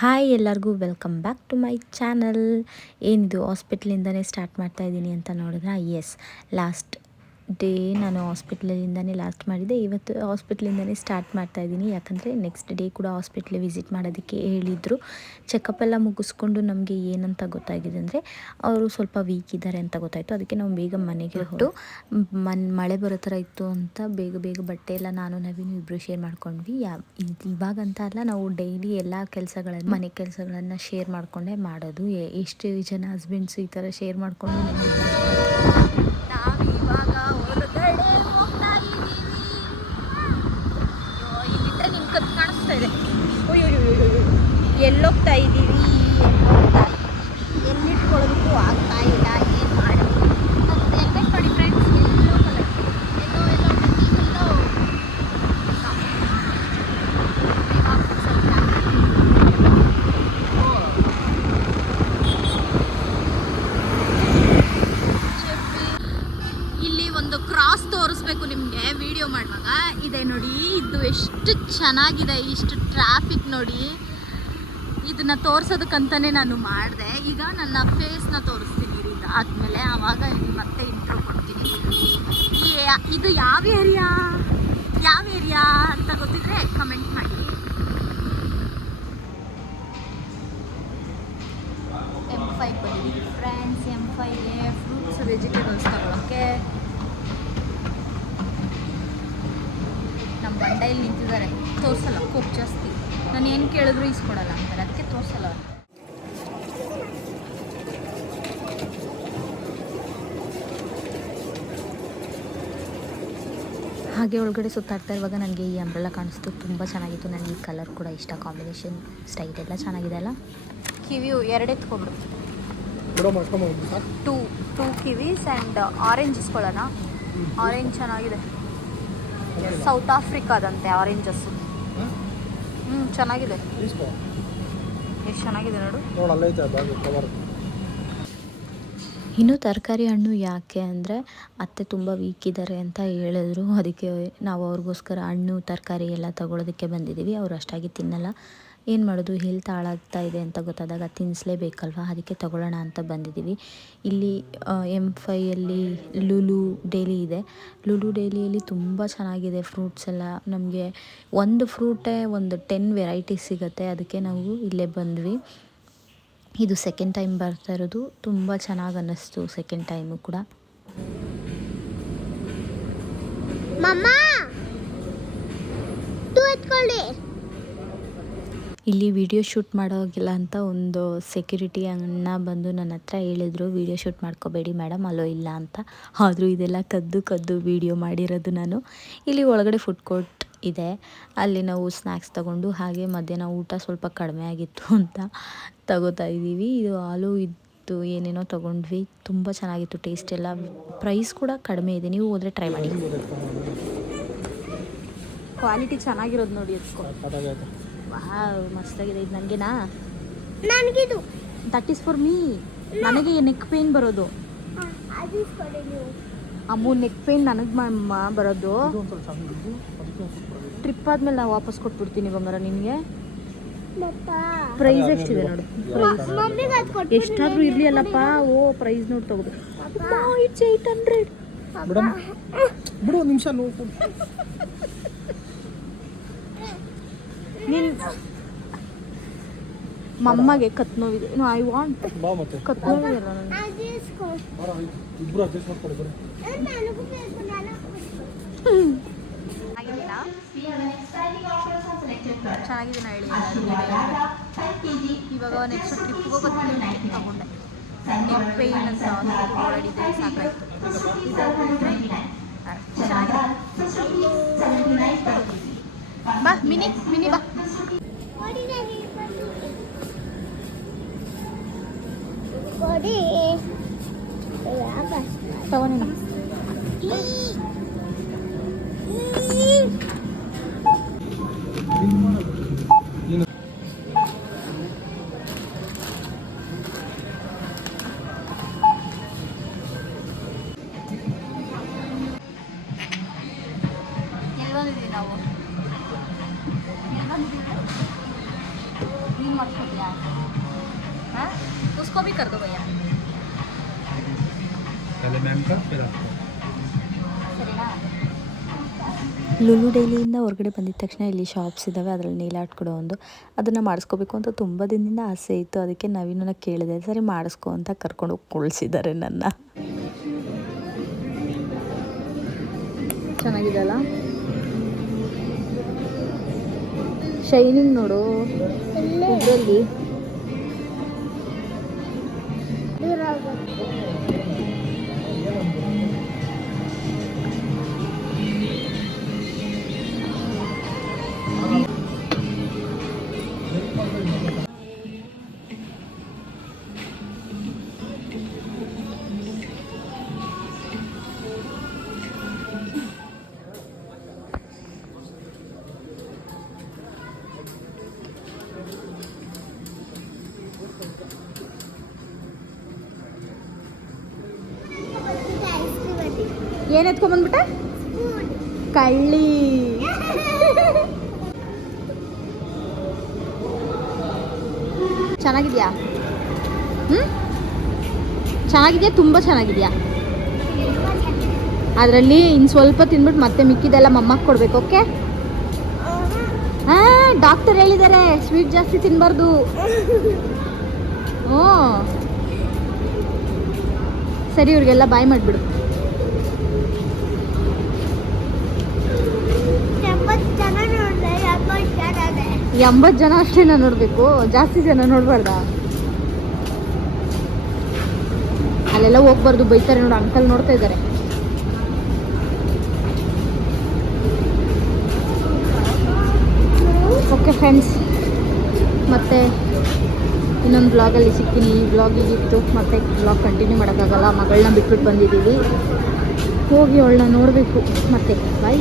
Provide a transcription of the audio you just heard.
Hi ಎಲ್ಲರಿಗೂ welcome back to my channel. ಏನಿದು ಹಾಸ್ಪಿಟ್ಲಿಂದನೇ ಸ್ಟಾರ್ಟ್ ಮಾಡ್ತಾ ಇದ್ದೀನಿ ಅಂತ ನೋಡಿದ್ರೆ, ಎಸ್, ಲಾಸ್ಟ್ ಡೇ ನಾನು ಹಾಸ್ಪಿಟ್ಲಿಂದನೇ ಲಾಸ್ಟ್ ಮಾಡಿದ್ದೆ. ಇವತ್ತು ಹಾಸ್ಪಿಟ್ಲಿಂದನೇ ಸ್ಟಾರ್ಟ್ ಮಾಡ್ತಾ ಇದ್ದೀನಿ. ಯಾಕಂದರೆ ನೆಕ್ಸ್ಟ್ ಡೇ ಕೂಡ ಹಾಸ್ಪಿಟ್ಲಿಗೆ ವಿಸಿಟ್ ಮಾಡೋದಕ್ಕೆ ಹೇಳಿದರು. ಚೆಕಪ್ ಎಲ್ಲ ಮುಗಿಸ್ಕೊಂಡು ನಮಗೆ ಏನಂತ ಗೊತ್ತಾಗಿದೆ ಅಂದರೆ ಅವರು ಸ್ವಲ್ಪ ವೀಕ್ ಇದ್ದಾರೆ ಅಂತ ಗೊತ್ತಾಯಿತು. ಅದಕ್ಕೆ ನಾವು ಬೇಗ ಮನೆಗೆ ಹೊರಟು ಮಳೆ ಬರೋ ಥರ ಇತ್ತು ಅಂತ ಬೇಗ ಬಟ್ಟೆ ಎಲ್ಲ ನಾನು ನವೀನು ಇಬ್ಬರು ಶೇರ್ ಮಾಡ್ಕೊಂಡ್ವಿ. ಇವಾಗಂತ ಅಲ್ಲ, ನಾವು ಡೈಲಿ ಎಲ್ಲ ಕೆಲಸಗಳನ್ನು ಮನೆ ಕೆಲಸಗಳನ್ನು ಶೇರ್ ಮಾಡಿಕೊಂಡೇ ಮಾಡೋದು. ಎಷ್ಟು ಜನ ಹಸ್ಬೆಂಡ್ಸು ಈ ಥರ ಶೇರ್ ಮಾಡಿಕೊಂಡು ನಾವಿವಾಗ ಹೊರಗಡೆ ಹೋಗ್ತಾ ಇದ್ದೀವಿ. ಇಲ್ಲಿಟ್ಟರೆ ನಿಮ್ಗೆ ಕತ್ತು ಕಾಣಿಸ್ತಾ ಇದೆ. ಎಲ್ಲೋಗ್ತಾ ಇದ್ದೀವಿ, ಎಲ್ಲಿಟ್ಕೊಳ್ಳೋದಕ್ಕೂ ಆಗ್ತಾ ಇಲ್ಲ. ಏನು ಮಾಡೋದು? ಹೆಲ್ಮೆಟ್ ನೋಡಿ ಫ್ರೆಂಡ್ಸ್, ಎಲ್ಲೋ ಕಲರ್, ಎಲ್ಲೋ ಇಲ್ಲಿ ಒಂದು ಕ್ರಾಸ್ ತೋರಿಸ್ಬೇಕು ನಿಮಗೆ ವಿಡಿಯೋ ಮಾಡುವಾಗ. ಇದೆ ನೋಡಿ, ಇದು ಎಷ್ಟು ಚೆನ್ನಾಗಿದೆ. ಇಷ್ಟು ಟ್ರಾಫಿಕ್ ನೋಡಿ. ಇದನ್ನ ತೋರ್ಸೋದಕ್ಕಂತಾನೆ ನಾನು ಮಾಡಿದೆ. ಈಗ ನನ್ನ ಫೇಸ್ನ ತೋರಿಸ್ತೀನಿ ಇದಾದ್ಮೇಲೆ, ಆವಾಗ ಮತ್ತೆ ಇಂಟ್ರೋ ಕೊಡ್ತೀನಿ. ಇದು ಯಾವ ಏರಿಯಾ ಅಂತ ಗೊತ್ತಿದ್ರೆ ಕಮೆಂಟ್ ಮಾಡಿ. M5 ಬಂದಿದ್ದೀವಿ ಫ್ರೆಂಡ್ಸ್. M5ಗೆ ಫ್ರೂಟ್ಸ್ ವೆಜಿಟೇಬಲ್ಸ್ ತಗೊಳ್ಳೋಕ್ಕೆ ನಮ್ಮ ಬಂಡೆಯಲ್ಲಿ ನಿಂತಿದ್ದಾರೆ. ತೋರಿಸಲ್ಲ, ಕೋಪ್ ಜಾಸ್ತಿ. ನಾನು ಏನು ಕೇಳಿದ್ರು ಇಸ್ಕೊಡಲ್ಲ ಅಂತಾರೆ, ಅದಕ್ಕೆ ತೋರಿಸಲ್ಲ. ಹಾಗೆ ಒಳಗಡೆ ಸುತ್ತಾಡ್ತಾ ಇರುವಾಗ ನನಗೆ ಈ ಅಂಬ್ರೆಲ್ಲ ಕಾಣಿಸ್ತು. ತುಂಬ ಚೆನ್ನಾಗಿತ್ತು. ನನಗೆ ಈ ಕಲರ್ ಕೂಡ ಇಷ್ಟ. ಕಾಂಬಿನೇಷನ್ ಸ್ಟೈಲ್ ಎಲ್ಲ ಚೆನ್ನಾಗಿದೆ ಅಲ್ಲ. ಕಿವಿಯು ಎರಡು ಎತ್ಕೊಬಿಡು. ಟೂ ಕಿವೀಸ್ ಆ್ಯಂಡ್ ಆರೆಂಜ್ ಇಸ್ಕೊಳ್ಳೋಣ. ಆರೆಂಜ್ ಚೆನ್ನಾಗಿದೆ. ಸೌತ್ ಆಫ್ರಿಕಾದಂತೆ ಆರೆಂಜಸ್ಸು. ಚೆನ್ನಾಗಿದೆ. ಎಷ್ಟು ಚೆನ್ನಾಗಿದೆ ನೋಡು. ಇನ್ನು ತರಕಾರಿ ಹಣ್ಣು ಯಾಕೆ ಅಂದರೆ ಅತ್ತೆ ತುಂಬ ವೀಕ್ ಇದ್ದಾರೆ ಅಂತ ಹೇಳಿದ್ರು. ಅದಕ್ಕೆ ನಾವು ಅವ್ರಿಗೋಸ್ಕರ ಹಣ್ಣು ತರಕಾರಿ ಎಲ್ಲ ತಗೊಳ್ಳೋದಕ್ಕೆ ಬಂದಿದ್ದೀವಿ. ಅವ್ರು ಅಷ್ಟಾಗಿ ತಿನ್ನಲ್ಲ. ಏನು ಮಾಡೋದು, ಹೆಲ್ತ್ ಹಾಳಾಗ್ತಾ ಇದೆ ಅಂತ ಗೊತ್ತಾದಾಗ ತಿನ್ನಿಸ್ಲೇಬೇಕಲ್ವ, ಅದಕ್ಕೆ ತಗೊಳ್ಳೋಣ ಅಂತ ಬಂದಿದ್ದೀವಿ. ಇಲ್ಲಿ M5ಯಲ್ಲಿ ಲುಲು ಡೈಲಿ ಇದೆ. ಲುಲು ಡೈಲಿಯಲ್ಲಿ ತುಂಬ ಚೆನ್ನಾಗಿದೆ. ಫ್ರೂಟ್ಸ್ ಎಲ್ಲ ನಮಗೆ ಒಂದು ಫ್ರೂಟೇ ಒಂದು 10 ವೆರೈಟೀಸ್ ಸಿಗುತ್ತೆ. ಅದಕ್ಕೆ ನಾವು ಇಲ್ಲೇ ಬಂದ್ವಿ. ಇದು ಸೆಕೆಂಡ್ ಟೈಮ್ ಬರ್ತಾ ಇರೋದು. ತುಂಬ ಚೆನ್ನಾಗಿ ಅನ್ನಿಸ್ತು ಸೆಕೆಂಡ್ ಟೈಮು ಕೂಡ. ಇಲ್ಲಿ ವಿಡಿಯೋ ಶೂಟ್ ಮಾಡೋಗಿಲ್ಲ ಅಂತ ಒಂದು ಸೆಕ್ಯೂರಿಟಿ ಅಣ್ಣ ಬಂದು ನನ್ನ ಹತ್ರ ಹೇಳಿದರು, ವಿಡಿಯೋ ಶೂಟ್ ಮಾಡ್ಕೋಬೇಡಿ ಮೇಡಮ್, ಅಲೋ ಇಲ್ಲ ಅಂತ. ಆದರೂ ಇದೆಲ್ಲ ಕದ್ದು ವಿಡಿಯೋ ಮಾಡಿರೋದು ನಾನು. ಇಲ್ಲಿ ಒಳಗಡೆ ಫುಡ್ ಕೋರ್ಟ್ ಇದೆ. ಅಲ್ಲಿ ನಾವು ಸ್ನ್ಯಾಕ್ಸ್ ತಗೊಂಡು, ಹಾಗೆ ಮಧ್ಯಾಹ್ನ ಊಟ ಸ್ವಲ್ಪ ಕಡಿಮೆ ಆಗಿತ್ತು ಅಂತ ತಗೋತಾ ಇದ್ದೀವಿ. ಇದು ಹಾಲು ಇತ್ತು, ಏನೇನೋ ತಗೊಂಡ್ವಿ. ತುಂಬ ಚೆನ್ನಾಗಿತ್ತು ಟೇಸ್ಟ್ ಎಲ್ಲ. ಪ್ರೈಸ್ ಕೂಡ ಕಡಿಮೆ ಇದೆ. ನೀವು ಹೋದರೆ ಟ್ರೈ ಮಾಡಿ. ಕ್ವಾಲಿಟಿ ಚೆನ್ನಾಗಿರೋದು ನೋಡಿ. ವಾವ್, ಮಸ್ತಾಗಿದೆ. ಇದು ನನಗೆನಾ? ನನಗಿದು ದಟ್ ಈಸ್ ಫಾರ್ ಮೀ. ನನಗೆ ನೆಕ್ ಪೇನ್ ಬರೋದು. ಅಮ್ಮು ನೆಕ್ ಪೇನ್ ನನಗೆ ಬರೋದು. ಟ್ರಿಪ್ ಆದ್ಮೇಲೆ ನಾವು ವಾಪಸ್ ಕೊಟ್ಬಿಡ್ತೀನಿ ಬಂಗಾರ ನಿಮಗೆ. ಪ್ರೈಸ್ ಎಷ್ಟಿದೆ ನೋಡು. ಪ್ರೈಸ್ ಎಷ್ಟಾದ್ರೂ ಇರಲಿ ಅಲ್ಲಪ್ಪ. ಓ, ಪ್ರೈಸ್ ನೋಡಿ ತಗೋದು. ಇಟ್ಸ್ 800. ಮಮ್ಮಗೆ ಕತ್ ನೋವಿದೆ. ಐ ವಾಂಟ್ ಕತ್ ನೋವಿದೆಲ್ಲ ನನಗೆ. ಚೆನ್ನಾಗಿದೆ ಹೇಳಿ. ಇವಾಗ ನೆಕ್ಸ್ಟ್ ಟ್ರಿಪ್ಗೆ ಹೋಗೋದು ತಗೊಂಡೆ. ನೆಕ್ ಪೇಯ್ನ್ ಅಂತ ಓಡಾಡಿದೆ, ಸಾಕಾಯ್ತು. ಬಾ ಮಿನಿ ಬಾ. ತಗೊಂಡ ಎಲ್ಲಿ ಬಂದಿದ್ದೀವಿ ನಾವು? ನಿಮ್ಮ ಮಾಡಿಸ್ಕೊತೀಯಾ? ಹಾಂ, उसको भी कर दो भैया. पहले मैम का फिर आपका. ಸರಿನಾ? ಲುಲು ಡೈಲಿಯಿಂದ ಹೊರಗಡೆ ಬಂದಿದ ತಕ್ಷಣ ಇಲ್ಲಿ ಶಾಪ್ಸ್ ಇದ್ದಾವೆ, ಅದರಲ್ಲಿ ನೇಲ್ ಆರ್ಟ್ ಕೊಡೋ ಒಂದು ಅದನ್ನು ಮಾಡಿಸ್ಕೋಬೇಕು ಅಂತ ತುಂಬ ದಿನದಿಂದ ಆಸೆ ಇತ್ತು. ಅದಕ್ಕೆ ನವೀನನ್ನ ಕೇಳಿದೆ, ಸರಿ ಮಾಡಿಸ್ಕೊ ಅಂತ ಕರ್ಕೊಂಡು ಹೋಗಿ ಕೊಳಿಸಿದ್ದಾರೆ ನನ್ನ. ಚೆನ್ನಾಗಿದೆ ಅಲ್ಲ, ಶೈನಿಂಗ್ ನೋಡು ಇದರಲ್ಲಿ. ಏನು ಎತ್ಕೊಂಡ್ಬಂದ್ಬಿಟ್ಟೆ? ಕಳ್ಳಿ. ಚೆನ್ನಾಗಿದ್ಯಾ? ಚೆನ್ನಾಗಿದೆಯಾ? ತುಂಬ ಚೆನ್ನಾಗಿದೆಯಾ? ಅದರಲ್ಲಿ ಇನ್ನು ಸ್ವಲ್ಪ ತಿಂದ್ಬಿಟ್ಟು ಮತ್ತೆ ಮಿಕ್ಕಿದೆಲ್ಲ ಮಮ್ಮಕ್ಕೆ ಕೊಡ್ಬೇಕು. ಓಕೆ? ಹಾಂ, ಡಾಕ್ಟರ್ ಹೇಳಿದ್ದಾರೆ ಸ್ವೀಟ್ ಜಾಸ್ತಿ ತಿನ್ನಬಾರ್ದು. ಹ್ಞೂ ಸರಿ, ಇವ್ರಿಗೆಲ್ಲ ಬಾಯ್ ಮಾಡಿಬಿಡು. 80 ಜನ ಅಷ್ಟೇ ನಾನು ನೋಡಬೇಕು, ಜಾಸ್ತಿ ಜನ ನೋಡಬಾರ್ದಾ? ಅಲ್ಲೆಲ್ಲ ಹೋಗ್ಬಾರ್ದು, ಬೈತಾರೆ ನೋಡು. ಅಂಕಲ್ ನೋಡ್ತಾ ಇದ್ದಾರೆ. ಓಕೆ ಫ್ರೆಂಡ್ಸ್, ಮತ್ತೆ ಇನ್ನೊಂದು ಬ್ಲಾಗಲ್ಲಿ ಸಿಗ್ತೀನಿ. ಈ ಬ್ಲಾಗ್ ಹೀಗಿತ್ತು, ಮತ್ತೆ ಬ್ಲಾಗ್ ಕಂಟಿನ್ಯೂ ಮಾಡೋಕ್ಕಾಗಲ್ಲ, ಮಗಳನ್ನ ಬಿಟ್ಬಿಟ್ಟು ಬಂದಿದ್ದೀವಿ. ಹೋಗಿ ಅವಳನ್ನ ನೋಡಬೇಕು. ಮತ್ತೆ ಬೈ.